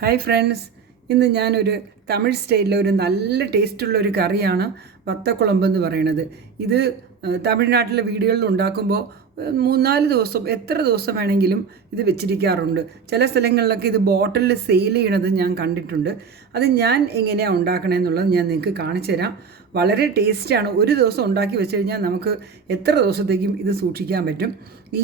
Hi friends, ഇന്ന് ഞാനൊരു തമിഴ് സ്റ്റൈലിലെ ഒരു നല്ല ടേസ്റ്റുള്ള ഒരു കറിയാണ് വത്തക്കുളമ്പ് എന്ന് പറയുന്നത്. ഇത് തമിഴ്നാട്ടിലെ വീടുകളിൽ ഉണ്ടാക്കുമ്പോൾ 3-4 ദിവസം എത്ര ദിവസം വേണമെങ്കിലും ഇത് വെച്ചിരിക്കാറുണ്ട്. ചില സ്ഥലങ്ങളിലൊക്കെ ഇത് ബോട്ടിലിൽ സെയിൽ ചെയ്യണത് ഞാൻ കണ്ടിട്ടുണ്ട്. അത് ഞാൻ എങ്ങനെയാണ് ഉണ്ടാക്കണമെന്നുള്ളത് ഞാൻ നിങ്ങൾക്ക് കാണിച്ചു തരാം. വളരെ ടേസ്റ്റാണ്. ഒരു ദിവസം ഉണ്ടാക്കി വെച്ച് കഴിഞ്ഞാൽ നമുക്ക് എത്ര ദിവസത്തേക്കും ഇത് സൂക്ഷിക്കാൻ പറ്റും.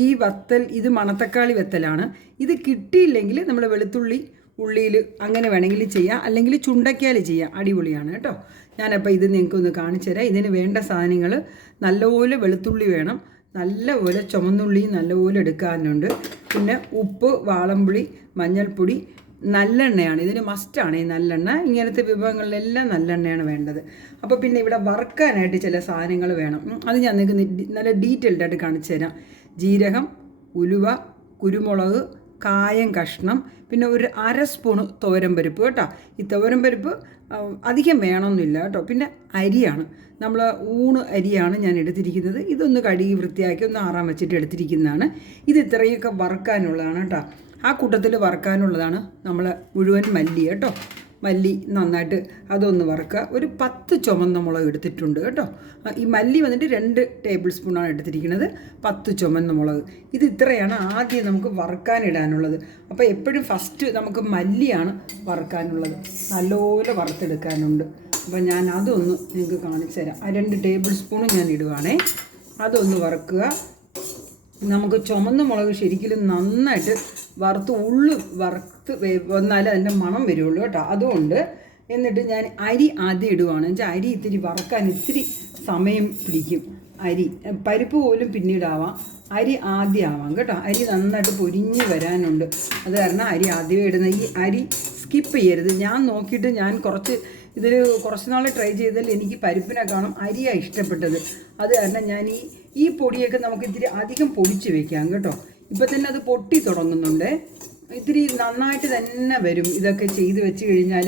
ഈ വത്തൽ ഇത് മണത്തക്കാളി വത്തലാണ്. ഇത് കിട്ടിയില്ലെങ്കിൽ നമ്മൾ വെളുത്തുള്ളി ഉള്ളിയിൽ അങ്ങനെ വേണമെങ്കിൽ ചെയ്യാം, അല്ലെങ്കിൽ ചുണ്ടയ്ക്കാൽ ചെയ്യാം. അടിപൊളിയാണ് കേട്ടോ. ഞാനപ്പോൾ ഇത് നിങ്ങൾക്കൊന്ന് കാണിച്ചു തരാം. ഇതിന് വേണ്ട സാധനങ്ങൾ: നല്ലപോലെ വെളുത്തുള്ളി വേണം, നല്ലപോലെ ചുമന്നുള്ളി നല്ലപോലെ എടുക്കാനുണ്ട്, പിന്നെ ഉപ്പ്, വാളംപുളി, മഞ്ഞൾപ്പൊടി, നല്ലെണ്ണയാണ് ഇതിന് മസ്റ്റാണ്. ഈ നല്ലെണ്ണ ഇങ്ങനത്തെ വിഭവങ്ങളിലെല്ലാം നല്ലെണ്ണയാണ് വേണ്ടത്. അപ്പോൾ പിന്നെ ഇവിടെ വറുക്കാനായിട്ട് ചില സാധനങ്ങൾ വേണം. അത് ഞാൻ നിങ്ങൾക്ക് നല്ല ഡീറ്റെയിൽഡായിട്ട് കാണിച്ചു തരാം. ജീരകം, ഉലുവ, കുരുമുളക്, കായം കഷ്ണം, പിന്നെ ഒരു 1/2 സ്പൂണ് തോരമ്പരിപ്പ് കേട്ടോ. ഈ തോരമ്പരിപ്പ് അധികം വേണമെന്നില്ല കേട്ടോ. പിന്നെ അരിയാണ്, നമ്മൾ ഊണ് അരിയാണ് ഞാൻ എടുത്തിരിക്കുന്നത്. ഇതൊന്ന് കഴുകി വൃത്തിയാക്കി ഒന്ന് ആറാൻ വെച്ചിട്ട് എടുത്തിരിക്കുന്നതാണ്. ഇത് ഇത്രയൊക്കെ വറുക്കാനുള്ളതാണ് കേട്ടോ. ആ കൂട്ടത്തിൽ വറുക്കാനുള്ളതാണ് നമ്മൾ മുഴുവൻ മല്ലി കേട്ടോ. മല്ലി നന്നായിട്ട് അതൊന്ന് വറുക്കുക. ഒരു 10 ചുമന്ന മുളക് എടുത്തിട്ടുണ്ട് കേട്ടോ. ഈ മല്ലി വന്നിട്ട് 2 ടേബിൾ സ്പൂണാണ് എടുത്തിരിക്കുന്നത്. 10 ചുമന്ന മുളക്. ഇത് ഇത്രയാണ് ആദ്യം നമുക്ക് വറുക്കാനിടാനുള്ളത്. അപ്പോൾ എപ്പോഴും ഫസ്റ്റ് നമുക്ക് മല്ലിയാണ് വറുക്കാനുള്ളത്. നല്ലപോലെ വറുത്തെടുക്കാനുണ്ട്. അപ്പോൾ ഞാൻ അതൊന്ന് നിങ്ങൾക്ക് കാണിച്ചു തരാം. ആ 2 ടേബിൾ സ്പൂൺ ഞാൻ ഇടുവാണേ. അതൊന്ന് വറുക്കുക. നമുക്ക് ചുമന്ന മുളക് ശരിക്കും നന്നായിട്ട് വറുത്ത് വറുത്ത് വന്നാലേ അതിൻ്റെ മണം വരുള്ളൂ കേട്ടോ. അതുകൊണ്ട് എന്നിട്ട് ഞാൻ അരി ആദ്യം ഇടുവാണ്. എന്നുവെച്ചാൽ അരി ഇത്തിരി വറുക്കാൻ ഇത്തിരി സമയം പിടിക്കും. പരിപ്പ് പോലും പിന്നീടാവാം, അരി ആദ്യം ആവാം കേട്ടോ. അരി നന്നായിട്ട് പൊരിഞ്ഞ് വരാനുണ്ട്. അത് കാരണം അരി ആദ്യമേ ഇടുന്ന. ഈ അരി സ്കിപ്പ് ചെയ്യരുത്. ഞാൻ നോക്കിയിട്ട് ഞാൻ കുറച്ച് നാൾ ട്രൈ ചെയ്താൽ എനിക്ക് പരിപ്പിനെക്കാളും അരിയാണ് ഇഷ്ടപ്പെട്ടത്. അത് കാരണം ഞാൻ ഈ പൊടിയൊക്കെ നമുക്ക് ഇത്തിരി അധികം പൊടിച്ച് വെക്കാം കേട്ടോ. ഇപ്പം തന്നെ അത് പൊട്ടി തുടങ്ങുന്നുണ്ട്. ഇത്തിരി നന്നായിട്ട് തന്നെ വരും. ഇതൊക്കെ ചെയ്ത് വെച്ച് കഴിഞ്ഞാൽ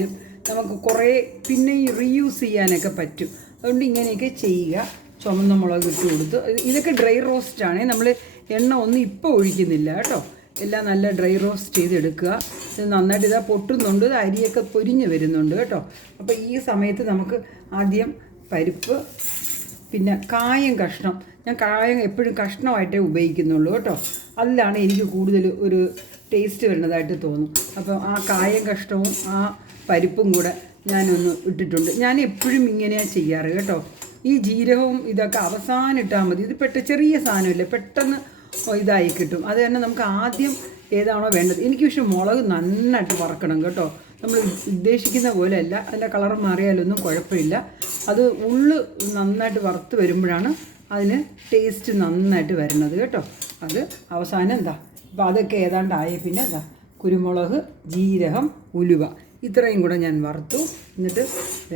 നമുക്ക് കുറേ പിന്നെ റീയൂസ് ചെയ്യാനൊക്കെ പറ്റും. അതുകൊണ്ട് ഇങ്ങനെയൊക്കെ ചെയ്യുക. ചുമന്ന മുളക് ഇട്ട് കൊടുത്ത് ഇതൊക്കെ ഡ്രൈ റോസ്റ്റാണ്. നമ്മൾ എണ്ണ ഒന്നും ഇപ്പോൾ ഒഴിക്കുന്നില്ല കേട്ടോ. എല്ലാം നല്ല ഡ്രൈ റോസ്റ്റ് ചെയ്തെടുക്കുക. ഇത് നന്നായിട്ട് ഇതാ പൊട്ടുന്നുണ്ട്. അരിയൊക്കെ പൊരിഞ്ഞ് വരുന്നുണ്ട് കേട്ടോ. അപ്പോൾ ഈ സമയത്ത് നമുക്ക് ആദ്യം പരിപ്പ്, പിന്നെ കായം കഷ്ണം. ഞാൻ കായം എപ്പോഴും കഷ്ണമായിട്ടേ ഉപയോഗിക്കുന്നുള്ളൂ കേട്ടോ. അതിലാണ് എനിക്ക് കൂടുതൽ ഒരു ടേസ്റ്റ് വരുന്നതായിട്ട് തോന്നും. അപ്പോൾ ആ കായം കഷ്ണവും ആ പരിപ്പും കൂടെ ഞാനൊന്ന് ഇട്ടിട്ടുണ്ട്. ഞാൻ എപ്പോഴും ഇങ്ങനെയാണ് ചെയ്യാറ് കേട്ടോ. ഈ ജീരകവും ഇതൊക്കെ അവസാനം ഇട്ടാൽ മതി. ഇത് ചെറിയ സാധനമില്ല, പെട്ടെന്ന് ഇതായി കിട്ടും. അത് തന്നെ നമുക്ക് ആദ്യം ഏതാണോ വേണ്ടത്. എനിക്ക് പക്ഷേ മുളക് നന്നായിട്ട് വറക്കണം കേട്ടോ. നമ്മൾ ഉദ്ദേശിക്കുന്ന പോലെയല്ല. അതിൻ്റെ കളർ മാറിയാലൊന്നും കുഴപ്പമില്ല. അത് നന്നായിട്ട് വറുത്ത് വരുമ്പോഴാണ് അതിന് ടേസ്റ്റ് നന്നായിട്ട് വരുന്നത് കേട്ടോ. അത് അവസാനം അപ്പോൾ അതൊക്കെ ഏതാണ്ടായ പിന്നെ കുരുമുളക്, ജീരകം, ഉലുവ ഇത്രയും കൂടെ ഞാൻ വറുത്തു. എന്നിട്ട്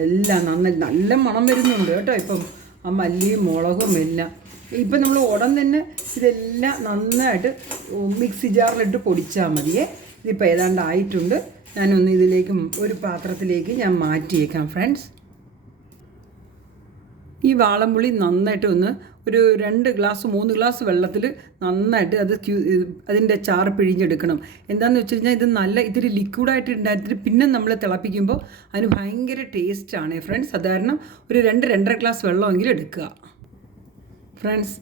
എല്ലാം നല്ല മണം വരുന്നുണ്ട് കേട്ടോ. ഇപ്പം ആ മല്ലിയും മുളകും എല്ലാം ഇപ്പം നമ്മൾ ഉടൻ തന്നെ ഇതെല്ലാം നന്നായിട്ട് മിക്സി ജാറിലിട്ട് പൊടിച്ചാൽ മതിയേ. ഇതിപ്പോൾ ഏതാണ്ടായിട്ടുണ്ട്. ഞാനൊന്ന് ഇതിലേക്ക് ഒരു പാത്രത്തിലേക്ക് ഞാൻ മാറ്റിയേക്കാം ഫ്രണ്ട്സ്. ഈ വാളംപുളി നന്നായിട്ട് ഒരു 2 ഗ്ലാസ് 3 ഗ്ലാസ് വെള്ളത്തിൽ നന്നായിട്ട് അതിൻ്റെ ചാറ് പിഴിഞ്ഞെടുക്കണം. എന്താണെന്ന് വെച്ച് കഴിഞ്ഞാൽ ഇത് ഇത്തിരി ലിക്വിഡായിട്ട് ഉണ്ടായിട്ട് പിന്നെ നമ്മൾ തിളപ്പിക്കുമ്പോൾ അതിന് ഭയങ്കര ടേസ്റ്റാണ് ഫ്രണ്ട്സ്. അത് കാരണം ഒരു 2-2.5 ഗ്ലാസ് വെള്ളമെങ്കിലും എടുക്കുക ഫ്രണ്ട്സ്.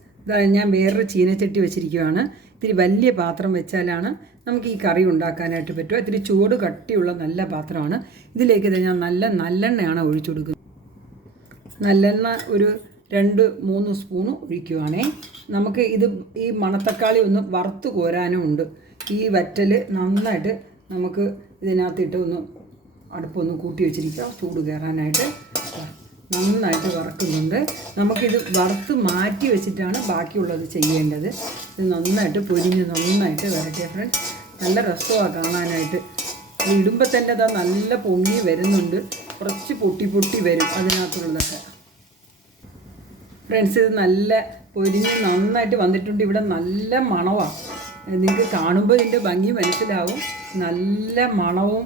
ഞാൻ വേറൊരു ചീനച്ചട്ടി വെച്ചിരിക്കുകയാണ്. ഇത്തിരി വലിയ പാത്രം വെച്ചാലാണ് നമുക്ക് ഈ കറി ഉണ്ടാക്കാനായിട്ട് പറ്റുക. ഇത്തിരി ചൂട് കട്ടിയുള്ള നല്ല പാത്രമാണ്. ഇതിലേക്ക് ഞാൻ നല്ലെണ്ണയാണ് ഒഴിച്ചു കൊടുക്കുന്നത്. നല്ലെണ്ണ ഒരു 2-3 സ്പൂണ് ഒഴിക്കുവാണേ. നമുക്ക് ഈ മണത്തക്കാളി ഒന്ന് വറുത്ത് കോരാനും ഉണ്ട്. ഈ വറ്റൽ നന്നായിട്ട് നമുക്ക് ഇതിനകത്തിട്ട് അടുപ്പൊന്ന് കൂട്ടി വെച്ചിരിക്കുക. ചൂട് കയറാനായിട്ട് നന്നായിട്ട് വറക്കുന്നുണ്ട്. നമുക്കിത് വറുത്ത് മാറ്റി വെച്ചിട്ടാണ് ബാക്കിയുള്ളത് ചെയ്യേണ്ടത്. ഇത് നന്നായിട്ട് പൊരിഞ്ഞ് നന്നായിട്ട് വരട്ടെ ഫ്രണ്ട്സ്. നല്ല രസമാണ് കാണാനായിട്ട്. ഇടുമ്പോൾ തന്നെ നല്ല പൊങ്ങി വരുന്നുണ്ട്. കുറച്ച് പൊട്ടി വരും അതിനകത്തുള്ളതൊക്കെ ഫ്രണ്ട്സ്. ഇത് നല്ല പൊരിഞ്ഞ് നന്നായിട്ട് വന്നിട്ടുണ്ട്. ഇവിടെ നല്ല മണമാണ്. നിങ്ങൾക്ക് കാണുമ്പോൾ ഇതിൻ്റെ ഭംഗി മനസ്സിലാവും. നല്ല മണവും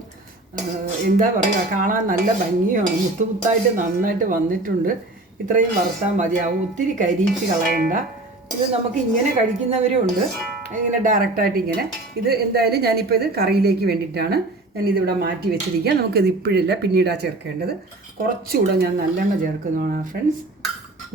എന്താ പറയുക, കാണാൻ നല്ല ഭംഗിയാണ്. മുത്തായിട്ട് നന്നായിട്ട് വന്നിട്ടുണ്ട്. ഇത്രയും വറുത്താൽ മതിയാവും. ഒത്തിരി കരിയിച്ച് കളയണ്ട. ഇത് നമുക്ക് ഇങ്ങനെ കഴിക്കുന്നവരും ഉണ്ട്, ഇങ്ങനെ ഡയറക്റ്റായിട്ട് ഇങ്ങനെ. ഇത് എന്തായാലും ഞാനിപ്പോൾ ഇത് കറിയിലേക്ക് വേണ്ടിയിട്ടാണ് ഞാനിതിവിടെ മാറ്റി വെച്ചിരിക്കാം. നമുക്കിത് ഇപ്പോഴില്ല, പിന്നീടാണ് ചേർക്കേണ്ടത്. കുറച്ചുകൂടെ ഞാൻ നല്ലെണ്ണ ചേർക്കുന്നതാണ് ഫ്രണ്ട്സ്.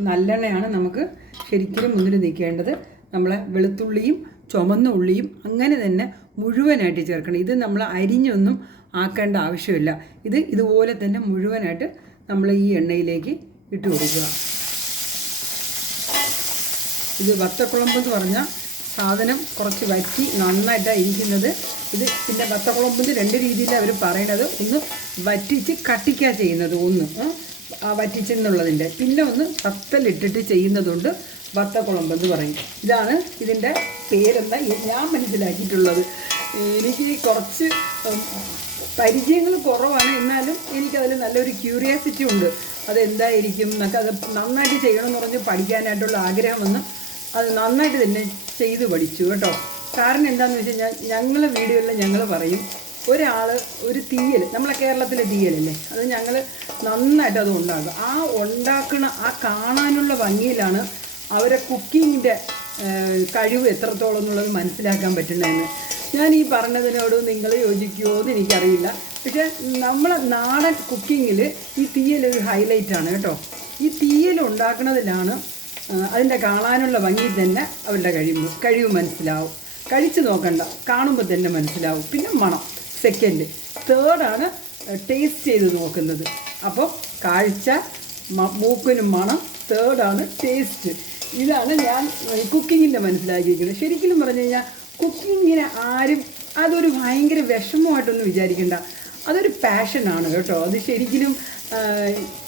നല്ലെണ്ണയാണ് നമുക്ക് ശരിക്കും മുന്നിൽ നിൽക്കേണ്ടത്. നമ്മളെ വെളുത്തുള്ളിയും ചുമന്ന ഉള്ളിയും അങ്ങനെ തന്നെ മുഴുവനായിട്ട് ചേർക്കണം. ഇത് നമ്മൾ അരിഞ്ഞൊന്നും ആക്കേണ്ട ആവശ്യമില്ല. ഇത് ഇതുപോലെ തന്നെ മുഴുവനായിട്ട് നമ്മൾ ഈ എണ്ണയിലേക്ക് ഇട്ട് കൊടുക്കുക. ഇത് വത്തക്കുളമ്പെന്ന് പറഞ്ഞാൽ സാധനം കുറച്ച് വറ്റി നന്നായിട്ടാണ് ഇരിക്കുന്നത്. ഇത് പിന്നെ വത്തക്കുളമ്പെന്ന് രണ്ട് രീതിയിൽ അവർ പറയണത്, ഒന്ന് വറ്റിച്ച് കട്ടിക്കുക ചെയ്യുന്നത്, ഒന്ന് വറ്റിച്ചെന്നുള്ളതിൻ്റെ, പിന്നെ ഒന്ന് വത്തലിട്ടിട്ട് ചെയ്യുന്നതുകൊണ്ട് വത്തക്കുളമ്പെന്ന് പറയും. ഇതാണ് ഇതിൻ്റെ പേരെന്ന ഞാൻ മനസ്സിലാക്കിയിട്ടുള്ളത്. എനിക്ക് കുറച്ച് പരിചയങ്ങൾ കുറവാണ്, എന്നാലും എനിക്കതിൽ നല്ലൊരു ക്യൂരിയോസിറ്റി ഉണ്ട്. അതെന്തായിരിക്കും എന്നൊക്കെ, അത് നന്നായിട്ട് ചെയ്യണമെന്ന് പറഞ്ഞ് പഠിക്കാനായിട്ടുള്ള ആഗ്രഹം വന്ന് അത് നന്നായിട്ട് തന്നെ ചെയ്തു പഠിച്ചു കേട്ടോ. കാരണം എന്താണെന്ന് വെച്ച് കഴിഞ്ഞാൽ ഞങ്ങൾ വീടുകളിൽ ഞങ്ങൾ പറയും, ഒരാൾ ഒരു തീയൽ, നമ്മളെ കേരളത്തിലെ തീയലല്ലേ, അത് ഞങ്ങൾ നന്നായിട്ട് അത് ഉണ്ടാക്കും. ആ ഉണ്ടാക്കുന്ന ആ കാണാനുള്ള ഭംഗിയിലാണ് അവരെ കുക്കിങ്ങിൻ്റെ കഴിവ് എത്രത്തോളം എന്നുള്ളത് മനസ്സിലാക്കാൻ പറ്റുന്നതെന്ന്. ഞാൻ ഈ പറഞ്ഞതിനോട് നിങ്ങൾ യോജിക്കുമോ എന്ന് എനിക്കറിയില്ല. പക്ഷേ നമ്മളെ നാടൻ കുക്കിങ്ങിൽ ഈ തീയലൊരു ഹൈലൈറ്റാണ് കേട്ടോ. ഈ തീയൽ ഉണ്ടാക്കുന്നതിലാണ് അതിൻ്റെ കാണാനുള്ള ഭംഗി തന്നെ അവരുടെ കഴിവ് മനസ്സിലാവും. കഴിച്ച് നോക്കണ്ട, കാണുമ്പോൾ തന്നെ മനസ്സിലാവും. പിന്നെ മണം സെക്കൻഡ്, തേർഡാണ് ടേസ്റ്റ് ചെയ്ത് നോക്കുന്നത്. അപ്പോൾ കാഴ്ച, മൂക്കിനും മണം, തേർഡാണ് ടേസ്റ്റ്. ഇതാണ് ഞാൻ കുക്കിങ്ങിൻ്റെ മനസ്സിലാക്കിയിരിക്കുന്നത്. ശരിക്കും പറഞ്ഞു കഴിഞ്ഞാൽ കുക്കിങ്ങിന് ആരും അതൊരു ഭയങ്കര വിഷമമായിട്ടൊന്നും വിചാരിക്കണ്ട. അതൊരു പാഷനാണ് കേട്ടോ. അത് ശരിക്കും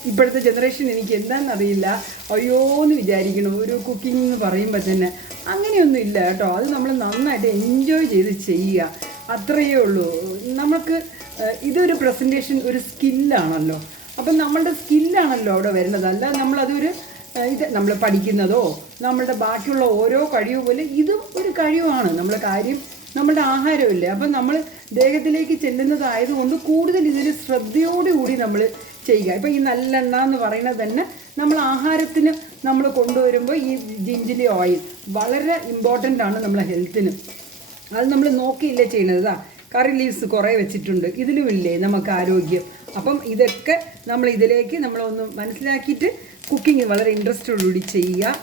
ഇപ്പോഴത്തെ ജനറേഷൻ എനിക്ക് എന്താണെന്നറിയില്ല, അയ്യോ എന്ന് വിചാരിക്കണം ഒരു കുക്കിംഗ് എന്ന് പറയുമ്പോൾ തന്നെ. അങ്ങനെയൊന്നും ഇല്ല കേട്ടോ. അത് നമ്മൾ നന്നായിട്ട് എൻജോയ് ചെയ്ത് ചെയ്യുക, അത്രയേ ഉള്ളൂ. നമുക്ക് ഇതൊരു പ്രസൻറ്റേഷൻ, ഒരു സ്കില്ലാണല്ലോ. അപ്പം നമ്മളുടെ സ്കില്ലാണല്ലോ അവിടെ വരുന്നത്. അല്ല നമ്മളതൊരു ഇത് നമ്മൾ പഠിക്കുന്നതോ നമ്മളുടെ ബാക്കിയുള്ള ഓരോ കഴിവ് പോലെ ഇതും ഒരു കഴിവാണ്. നമ്മളെ കാര്യം നമ്മളുടെ ആഹാരമില്ലേ, അപ്പം നമ്മൾ ദേഹത്തിലേക്ക് ചെല്ലുന്നതായതുകൊണ്ട് കൂടുതൽ ഇതിൽ ശ്രദ്ധയോടുകൂടി നമ്മൾ ചെയ്യുക. ഇപ്പം ഈ നല്ലെണ്ണ എന്ന് പറയുന്നത് തന്നെ നമ്മൾ ആഹാരത്തിന് നമ്മൾ കൊണ്ടുവരുമ്പോൾ ഈ ജിഞ്ചിലി ഓയിൽ വളരെ ഇമ്പോർട്ടൻ്റ് ആണ് നമ്മളെ ഹെൽത്തിന്. അത് നമ്മൾ നോക്കിയില്ലേ ചെയ്യണത്. കറി ലീവ്സ് കുറേ വെച്ചിട്ടുണ്ട്, ഇതിലുമില്ലേ നമുക്ക് ആരോഗ്യം. അപ്പം ഇതൊക്കെ നമ്മൾ ഇതിലേക്ക് നമ്മളൊന്ന് മനസ്സിലാക്കിയിട്ട് കുക്കിംഗ് വളരെ ഇൻട്രസ്റ്റോടുകൂടി ചെയ്യുക.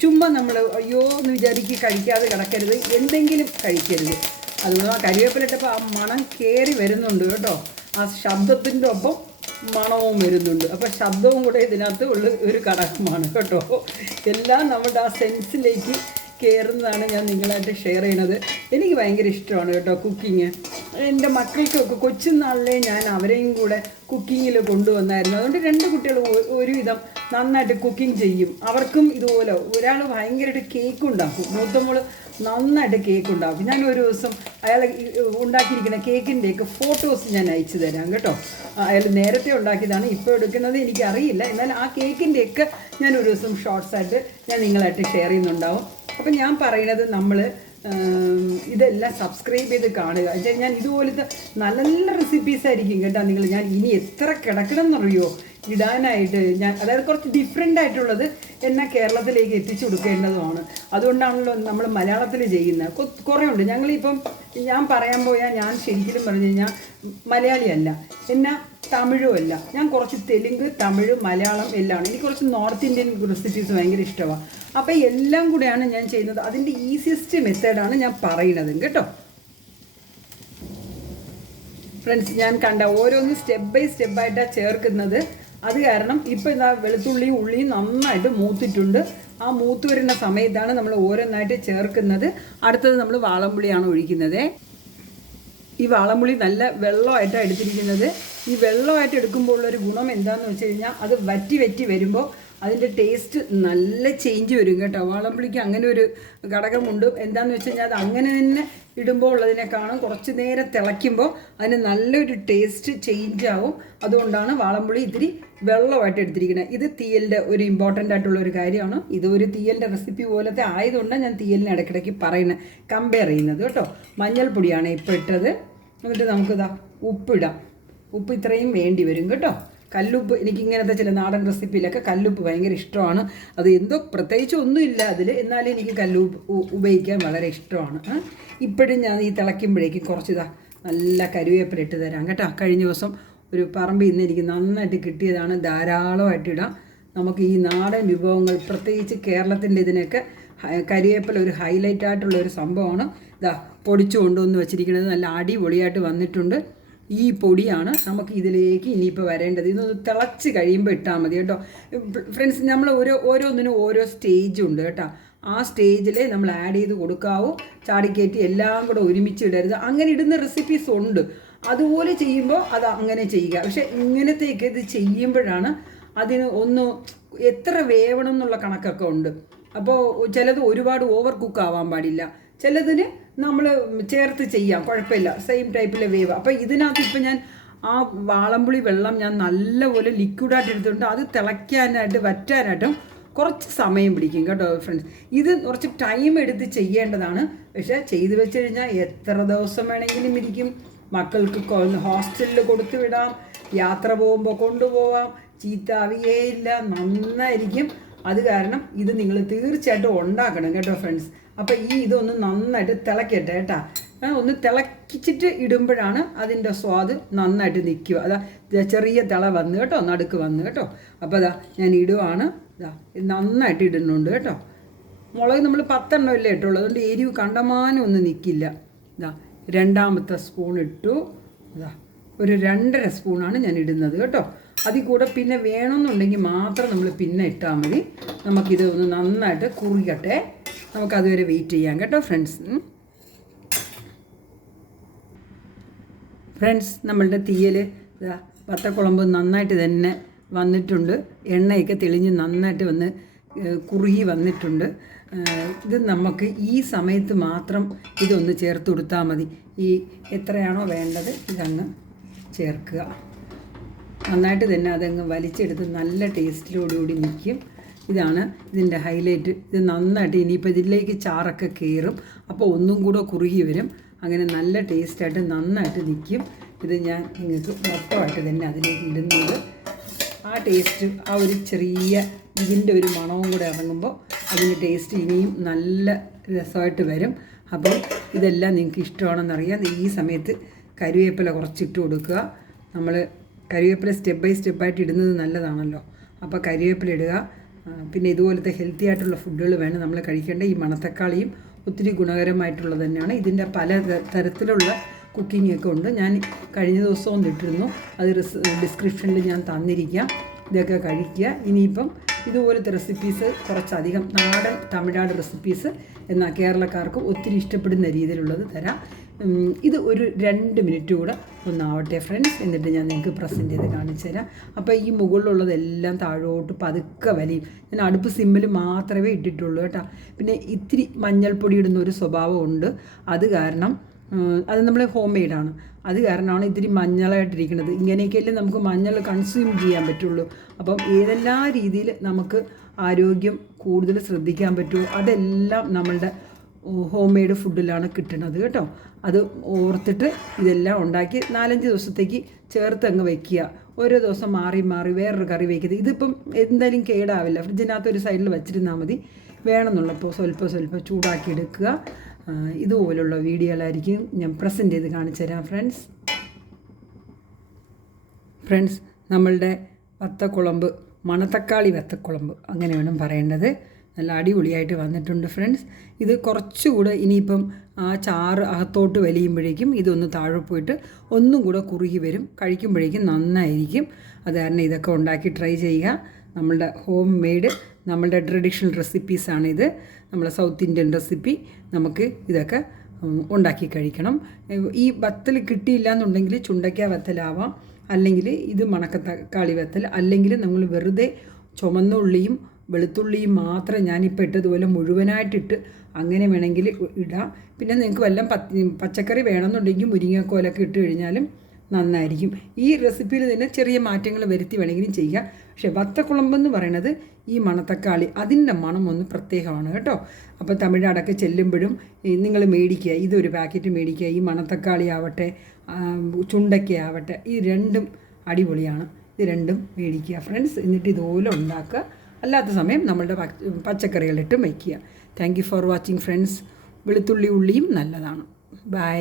ചുമ്മാ നമ്മൾ അയ്യോ എന്ന് വിചാരിക്കുക കഴിക്കാതെ കിടക്കരുത്, എന്തെങ്കിലും കഴിക്കരുത്. അതുകൊണ്ട് ആ കരിവേപ്പിലിട്ടപ്പോൾ ആ മണം കയറി വരുന്നുണ്ട് കേട്ടോ. ആ ശബ്ദത്തിൻ്റെ ഒപ്പം മണവും വരുന്നുണ്ട്. അപ്പോൾ ശബ്ദവും കൂടെ ഇതിനകത്ത് ഉള്ള ഒരു ഘടകമാണ് കേട്ടോ. എല്ലാം നമ്മുടെ ആ സെൻസിലേക്ക് കയറുന്നതാണ് ഞാൻ നിങ്ങളായിട്ട് ഷെയർ ചെയ്യണത്. എനിക്ക് ഭയങ്കര ഇഷ്ടമാണ് കേട്ടോ കുക്കിങ്. എൻ്റെ മക്കൾക്കൊക്കെ കൊച്ചുനാളിലെ ഞാൻ അവരെയും കൂടെ കുക്കിങ്ങിൽ കൊണ്ടുവന്നായിരുന്നു. അതുകൊണ്ട് രണ്ട് കുട്ടികൾ ഒരുവിധം നന്നായിട്ട് കുക്കിംഗ് ചെയ്യും. അവർക്കും ഇതുപോലെ ഒരാൾ ഭയങ്കരമായിട്ട് കേക്ക് ഉണ്ടാക്കും, മൂത്തമോൾ നന്നായിട്ട് കേക്ക് ഉണ്ടാക്കും. ഞാൻ ഒരു ദിവസം അയാൾ ഉണ്ടാക്കിയിരിക്കുന്ന കേക്കിൻ്റെയൊക്കെ ഫോട്ടോസ് ഞാൻ അയച്ചു തരാം കേട്ടോ. അയാൾ നേരത്തെ ഉണ്ടാക്കിയതാണ്, ഇപ്പോൾ എടുക്കുന്നത് എനിക്കറിയില്ല. എന്നാൽ ആ കേക്കിൻ്റെയൊക്കെ ഞാൻ ഒരു ദിവസം ഷോർട്സായിട്ട് ഞാൻ നിങ്ങളായിട്ട് ഷെയർ ചെയ്യുന്നുണ്ടാവും. അപ്പം ഞാൻ പറയുന്നത് നമ്മൾ ഇതെല്ലാം സബ്സ്ക്രൈബ് ചെയ്ത് കാണുക. ഞാൻ ഇതുപോലത്തെ നല്ല നല്ല റെസിപ്പീസായിരിക്കും കേട്ടോ ഞാൻ ഇനി എത്ര കിടക്കണം എന്നറിയോ ഇടാനായിട്ട്. ഞാൻ അതായത് കുറച്ച് ഡിഫറെൻ്റ് ആയിട്ടുള്ളത് എന്നെ കേരളത്തിലേക്ക് എത്തിച്ചു കൊടുക്കേണ്ടതുമാണ്. അതുകൊണ്ടാണല്ലോ നമ്മൾ മലയാളത്തിൽ ചെയ്യുന്നത്. കുറേ ഉണ്ട്. ഞങ്ങളിപ്പം ഞാൻ പറയാൻ പോയാൽ ഞാൻ ശരിക്കും പറഞ്ഞു കഴിഞ്ഞാൽ മലയാളിയല്ല, എന്നാ തമിഴും അല്ല. ഞാൻ കുറച്ച് തെലുങ്ക്, തമിഴ്, മലയാളം എല്ലാം. എനിക്ക് കുറച്ച് നോർത്ത് ഇന്ത്യൻ റെസിപ്പീസ് ഭയങ്കര ഇഷ്ടമാണ്. അപ്പോൾ എല്ലാം കൂടെയാണ് ഞാൻ ചെയ്യുന്നത്. അതിൻ്റെ ഈസിയസ്റ്റ് മെത്തേഡാണ് ഞാൻ പറയുന്നത് കേട്ടോ ഫ്രണ്ട്സ്. ഞാൻ കണ്ട ഓരോന്ന് സ്റ്റെപ്പ് ബൈ സ്റ്റെപ്പായിട്ടാണ് ചേർക്കുന്നത്. അത് കാരണം ഇപ്പോൾ ഇതാ വെളുത്തുള്ളിയും ഉള്ളിയും നന്നായിട്ട് മൂത്തിട്ടുണ്ട്. ആ മൂത്ത് വരുന്ന സമയത്താണ് നമ്മൾ ഓരോന്നായിട്ട് ചേർക്കുന്നത്. അടുത്തത് നമ്മൾ വാളംപുളിയാണ് ഒഴിക്കുന്നത്. ഈ വാളംപുളി നല്ല വെള്ളമായിട്ടാണ് എടുത്തിരിക്കുന്നത്. ഈ വെള്ളമായിട്ട് എടുക്കുമ്പോൾ ഉള്ളൊരു ഗുണം എന്താണെന്ന് വെച്ച് കഴിഞ്ഞാൽ അത് വറ്റി വരുമ്പോൾ അതിൻ്റെ ടേസ്റ്റ് നല്ല ചേഞ്ച് വരും കേട്ടോ. വാളംപുളിക്ക് അങ്ങനെ ഒരു ഘടകമുണ്ട്. എന്താണെന്ന് വെച്ച് കഴിഞ്ഞാൽ അത് അങ്ങനെ തന്നെ ഇടുമ്പോൾ ഉള്ളതിനേക്കാളും കുറച്ച് നേരം തിളയ്ക്കുമ്പോൾ അതിന് നല്ലൊരു ടേസ്റ്റ് ചേഞ്ച് ആവും. അതുകൊണ്ടാണ് വാളംപുളി ഇത്തിരി വെള്ളമായിട്ട് എടുത്തിരിക്കുന്നത്. ഇത് തീയലിൻ്റെ ഒരു ഇമ്പോർട്ടൻ്റ് ആയിട്ടുള്ളൊരു കാര്യമാണ്. ഇതൊരു തീയലിൻ്റെ റെസിപ്പി പോലത്തെ ആയതുകൊണ്ടാണ് ഞാൻ തീയലിനെ ഇടയ്ക്കിടയ്ക്ക് പറയുന്നത്, കമ്പയർ ചെയ്യുന്നത് കേട്ടോ. മഞ്ഞൾപ്പൊടിയാണ് ഇപ്പോൾ ഇട്ടത്. എന്നിട്ട് നമുക്കിതാ ഉപ്പിടാം. ഉപ്പ് ഇത്രയും വേണ്ടി വരും കേട്ടോ. കല്ലുപ്പ്, എനിക്കിങ്ങനത്തെ ചില നാടൻ റെസിപ്പിയിലൊക്കെ കല്ലുപ്പ് ഭയങ്കര ഇഷ്ടമാണ്. അത് എന്തോ പ്രത്യേകിച്ച് ഒന്നുമില്ല അതിൽ, എന്നാലും എനിക്ക് കല്ലുപ്പ് ഉപയോഗിക്കാൻ വളരെ ഇഷ്ടമാണ്. ഇപ്പോഴും ഞാൻ ഈ തിളയ്ക്കുമ്പോഴേക്കും കുറച്ചിതാ നല്ല കരിവേപ്പില ഇട്ട് തരാം കേട്ടോ. കഴിഞ്ഞ ദിവസം ഒരു പറമ്പിൽ നിന്ന് എനിക്ക് നന്നായിട്ട് കിട്ടിയതാണ്, ധാരാളമായിട്ട് ഇടാം. നമുക്ക് ഈ നാടൻ വിഭവങ്ങൾ, പ്രത്യേകിച്ച് കേരളത്തിൻ്റെ ഇതിനൊക്കെ കരിവേപ്പില ഒരു ഹൈലൈറ്റ് ആയിട്ടുള്ള ഒരു സംഭവമാണ്. ഇതാ പൊടിച്ചു കൊണ്ടുവന്ന് വെച്ചിരിക്കുന്നത് നല്ല അടിപൊളിയായിട്ട് വന്നിട്ടുണ്ട്. ഈ പൊടിയാണ് നമുക്ക് ഇതിലേക്ക് ഇനിയിപ്പോൾ വരേണ്ടത്. ഇതൊന്ന് തിളച്ച് കഴിയുമ്പോൾ ഇട്ടാൽ മതി കേട്ടോ ഫ്രണ്ട്സ്. നമ്മൾ ഓരോന്നിനും ഓരോ സ്റ്റേജുണ്ട് കേട്ടോ. ആ സ്റ്റേജിൽ നമ്മൾ ആഡ് ചെയ്ത് കൊടുക്കാവൂ. ചാടിക്കയറ്റി എല്ലാം കൂടെ ഒരുമിച്ച് ഇടരുത്. അങ്ങനെ ഇടുന്ന റെസിപ്പീസ് ഉണ്ട്, അതുപോലെ ചെയ്യുമ്പോൾ അത് അങ്ങനെ ചെയ്യുക. പക്ഷേ ഇങ്ങനത്തേക്ക് ഇത് ചെയ്യുമ്പോഴാണ് അതിന് എത്ര വേവണം എന്നുള്ള കണക്കൊക്കെ ഉണ്ട്. അപ്പോൾ ചിലത് ഒരുപാട് ഓവർ കുക്ക് ആവാൻ പാടില്ല, ചിലതിന് നമ്മൾ ചേർത്ത് ചെയ്യാം, കുഴപ്പമില്ല, സെയിം ടൈപ്പിലെ വേവ്. അപ്പോൾ ഇതിനകത്ത് ഇപ്പം ഞാൻ ആ വാളംപുളി വെള്ളം ഞാൻ നല്ലപോലെ ലിക്വിഡായിട്ട് എടുത്തിട്ടുണ്ട്. അത് തിളയ്ക്കാനായിട്ട് വറ്റാനായിട്ടും കുറച്ച് സമയം പിടിക്കും കേട്ടോ ഫ്രണ്ട്സ്. ഇത് കുറച്ച് ടൈം എടുത്ത് ചെയ്യേണ്ടതാണ്. പക്ഷേ ചെയ്ത് വെച്ച് കഴിഞ്ഞാൽ എത്ര ദിവസം വേണമെങ്കിലും ഇരിക്കും. മക്കൾക്ക് ഹോസ്റ്റലിൽ കൊടുത്തു വിടാം, യാത്ര പോകുമ്പോൾ കൊണ്ടുപോവാം, ചീത്താവിയേ ഇല്ല, നന്നായിരിക്കും. അത് കാരണം ഇത് നിങ്ങൾ തീർച്ചയായിട്ടും ഉണ്ടാക്കണം കേട്ടോ ഫ്രണ്ട്സ്. അപ്പോൾ ഇതൊന്ന് നന്നായിട്ട് തിളക്കട്ടെ കേട്ടോ. ഒന്ന് തിളക്കിച്ചിട്ട് ഇടുമ്പോഴാണ് അതിൻ്റെ സ്വാദ് നന്നായിട്ട് നിൽക്കുക. അതാ ചെറിയ തിള വന്ന് കേട്ടോ, നടുക്ക് വന്ന് കേട്ടോ. അപ്പോൾ അതാ ഞാൻ ഇടുവാണ്. ഇതാ നന്നായിട്ട് ഇടുന്നുണ്ട് കേട്ടോ. മുളക് നമ്മൾ 10 എണ്ണമല്ലേ ഇട്ടുള്ളൂ, അതുകൊണ്ട് എരിവ് കണ്ടമാനം ഒന്നും നിൽക്കില്ല. ഇതാ രണ്ടാമത്തെ സ്പൂൺ ഇട്ടു. ഇതാ ഒരു 2.5 സ്പൂണാണ് ഞാൻ ഇടുന്നത് കേട്ടോ. അതിൽ കൂടെ പിന്നെ വേണമെന്നുണ്ടെങ്കിൽ മാത്രം നമ്മൾ പിന്നെ ഇട്ടാൽ മതി. നമുക്കിത് ഒന്ന് നന്നായിട്ട് കുറുകട്ടെ, നമുക്കതുവരെ വെയിറ്റ് ചെയ്യാം കേട്ടോ ഫ്രണ്ട്സ്. ഫ്രണ്ട്സ് നമ്മളുടെ തീയൽ വത്തക്കുളമ്പ് നന്നായിട്ട് തന്നെ വന്നിട്ടുണ്ട്. എണ്ണയൊക്കെ തെളിഞ്ഞ് നന്നായിട്ട് വന്ന് കുറുകി വന്നിട്ടുണ്ട്. ഇത് നമുക്ക് ഈ സമയത്ത് മാത്രം ഇതൊന്ന് ചേർത്ത് കൊടുത്താൽ മതി. ഈ എത്രയാണോ വേണ്ടത് ഇതങ്ങ് ചേർക്കുക. നന്നായിട്ട് തന്നെ അതങ്ങ് വലിച്ചെടുത്ത് നല്ല ടേസ്റ്റിലോടുകൂടി നിൽക്കും. ഇതാണ് ഇതിൻ്റെ ഹൈലൈറ്റ്. ഇത് നന്നായിട്ട് ഇനിയിപ്പോൾ ഇതിലേക്ക് ചാറൊക്കെ കയറും, അപ്പോൾ ഒന്നും കൂടെ കുറുകി വരും. അങ്ങനെ നല്ല ടേസ്റ്റായിട്ട് നന്നായിട്ട് നിൽക്കും. ഇത് ഞാൻ നിങ്ങൾക്ക് മൊത്തമായിട്ട് തന്നെ അതിലേക്ക് ഇടുന്നത്. ആ ടേസ്റ്റ്, ആ ഒരു ചെറിയ ഇതിൻ്റെ ഒരു മണവും കൂടെ ഇറങ്ങുമ്പോൾ അതിൻ്റെ ടേസ്റ്റ് ഇനിയും നല്ല രസമായിട്ട് വരും. അപ്പോൾ ഇതെല്ലാം നിങ്ങൾക്ക് ഇഷ്ടമാണെന്നറിയാം. ഈ സമയത്ത് കരിവേപ്പില കുറച്ചിട്ട് കൊടുക്കുക. നമ്മൾ കരിവേപ്പില സ്റ്റെപ്പ് ബൈ സ്റ്റെപ്പായിട്ട് ഇടുന്നത് നല്ലതാണല്ലോ. അപ്പോൾ കരിവേപ്പില ഇടുക. പിന്നെ ഇതുപോലത്തെ ഹെൽത്തി ആയിട്ടുള്ള ഫുഡുകൾ വേണം നമ്മൾ കഴിക്കേണ്ട. ഈ മണത്തക്കാളിയും ഒത്തിരി ഗുണകരമായിട്ടുള്ളത് തന്നെയാണ്. ഇതിൻ്റെ പല തരത്തിലുള്ള കുക്കിങ്ങൊക്കെ ഉണ്ട്. ഞാൻ കഴിഞ്ഞ ദിവസവും ഇട്ടിരുന്നു, അത് ഡിസ്ക്രിപ്ഷനിൽ ഞാൻ തന്നിരിക്കാം. ഇതൊക്കെ കഴിക്കുക. ഇനിയിപ്പം ഇതുപോലത്തെ റെസിപ്പീസ് കുറച്ചധികം നാടൻ തമിഴ്നാട് റെസിപ്പീസ് എന്നാൽ കേരളക്കാർക്ക് ഒത്തിരി ഇഷ്ടപ്പെടുന്ന രീതിയിലുള്ളത് തരാം. ഇത് ഒരു 2 മിനിറ്റ് കൂടെ ഒന്നാവട്ടെ ഫ്രണ്ട്സ്, എന്നിട്ട് ഞാൻ നിങ്ങൾക്ക് പ്രസൻറ്റ് ചെയ്ത് കാണിച്ചു തരാം. അപ്പോൾ ഈ മുകളിലുള്ളതെല്ലാം താഴോട്ട് പതുക്കെ വലിയും. ഞാൻ അടുപ്പ് സിമ്മിൽ മാത്രമേ ഇട്ടിട്ടുള്ളൂ കേട്ടോ. പിന്നെ ഇത്തിരി മഞ്ഞൾപ്പൊടി ഇടുന്ന ഒരു സ്വഭാവമുണ്ട്. അത് കാരണം അത് നമ്മൾ ഹോം മെയ്ഡാണ്, അത് കാരണമാണ് ഇത്തിരി മഞ്ഞളായിട്ടിരിക്കുന്നത്. ഇങ്ങനെയൊക്കെയല്ലേ നമുക്ക് മഞ്ഞൾ കൺസ്യൂം ചെയ്യാൻ പറ്റുള്ളൂ. അപ്പം ഏതെല്ലാം രീതിയിൽ നമുക്ക് ആരോഗ്യം കൂടുതൽ ശ്രദ്ധിക്കാൻ പറ്റുമോ അതെല്ലാം നമ്മളുടെ ഹോം മെയ്ഡ് ഫുഡിലാണ് കിട്ടുന്നത് കേട്ടോ. അത് ഓർത്തിട്ട് ഇതെല്ലാം ഉണ്ടാക്കി 4-5 ദിവസത്തേക്ക് ചേർത്ത് അങ്ങ് വയ്ക്കുക. ഓരോ ദിവസം മാറി മാറി വേറൊരു കറി വയ്ക്കുന്നത്. ഇതിപ്പം എന്തായാലും കേടാവില്ല. ഫ്രിഡ്ജിനകത്ത് ഒരു സൈഡിൽ വെച്ചിരുന്നാൽ മതി. വേണമെന്നുള്ളപ്പോൾ സ്വല്പം ചൂടാക്കി എടുക്കുക. ഇതുപോലുള്ള വീഡിയോകളായിരിക്കും ഞാൻ പ്രസൻറ്റ് ചെയ്ത് കാണിച്ചു തരാം ഫ്രണ്ട്സ്. നമ്മളുടെ വത്തക്കുളമ്പ്, മണത്തക്കാളി വത്തക്കുളമ്പ് അങ്ങനെ വേണം പറയേണ്ടത്. നല്ല അടിപൊളിയായിട്ട് വന്നിട്ടുണ്ട് ഫ്രണ്ട്സ്. ഇത് കുറച്ചുകൂടെ ഇനിയിപ്പം ആ ചാറ് അകത്തോട്ട് വലിയുമ്പോഴേക്കും ഇതൊന്ന് താഴെ പോയിട്ട് ഒന്നും കൂടെ കുറുകി വരും. കഴിക്കുമ്പോഴേക്കും നന്നായിരിക്കും. അത് കാരണം ഇതൊക്കെ ഉണ്ടാക്കി ട്രൈ ചെയ്യുക. നമ്മളുടെ ഹോം മെയ്ഡ്, നമ്മളുടെ ട്രഡീഷണൽ റെസിപ്പീസാണിത്. നമ്മളെ സൗത്ത് ഇന്ത്യൻ റെസിപ്പി. നമുക്ക് ഇതൊക്കെ ഉണ്ടാക്കി കഴിക്കണം. ഈ വത്തൽ കിട്ടിയില്ല എന്നുണ്ടെങ്കിൽ ചുണ്ടയ്ക്ക വത്തലാവാം, അല്ലെങ്കിൽ ഇത് മണക്കത്തക്കാളി വത്തൽ, അല്ലെങ്കിൽ നമ്മൾ വെറുതെ ചുമന്ന ഉള്ളിയും വെളുത്തുള്ളിയും മാത്രം ഞാനിപ്പോൾ ഇട്ടതുപോലെ മുഴുവനായിട്ടിട്ട് അങ്ങനെ വേണമെങ്കിൽ ഇടാം. പിന്നെ നിങ്ങൾക്ക് വല്ലതും പച്ചക്കറി വേണമെന്നുണ്ടെങ്കിൽ മുരിങ്ങക്കോലൊക്കെ ഇട്ട് കഴിഞ്ഞാലും നന്നായിരിക്കും. ഈ റെസിപ്പിയിൽ തന്നെ ചെറിയ മാറ്റങ്ങൾ വരുത്തി വേണമെങ്കിലും ചെയ്യുക. പക്ഷേ വത്തക്കുളമ്പെന്ന് പറയണത് ഈ മണത്തക്കാളി, അതിൻ്റെ മണം ഒന്ന് പ്രത്യേകമാണ് കേട്ടോ. അപ്പോൾ തമിഴ്നാടൊക്കെ ചെല്ലുമ്പോഴും നിങ്ങൾ മേടിക്കുക, ഇതൊരു പാക്കറ്റ് മേടിക്കുക. ഈ മണത്തക്കാളി ആവട്ടെ ചുണ്ടയ്ക്ക ആവട്ടെ, ഈ രണ്ടും അടിപൊളിയാണ്. ഇത് രണ്ടും മേടിക്കുക ഫ്രണ്ട്സ്. എന്നിട്ട് ഇതുപോലെ ഉണ്ടാക്കുക. അല്ലാത്ത സമയം നമ്മളുടെ പച്ചക്കറികളിട്ടും വയ്ക്കുക. Thank you for watching friends. വെളുത്തുള്ളി ഉള്ളിയും നല്ലതാണ്. ബൈ.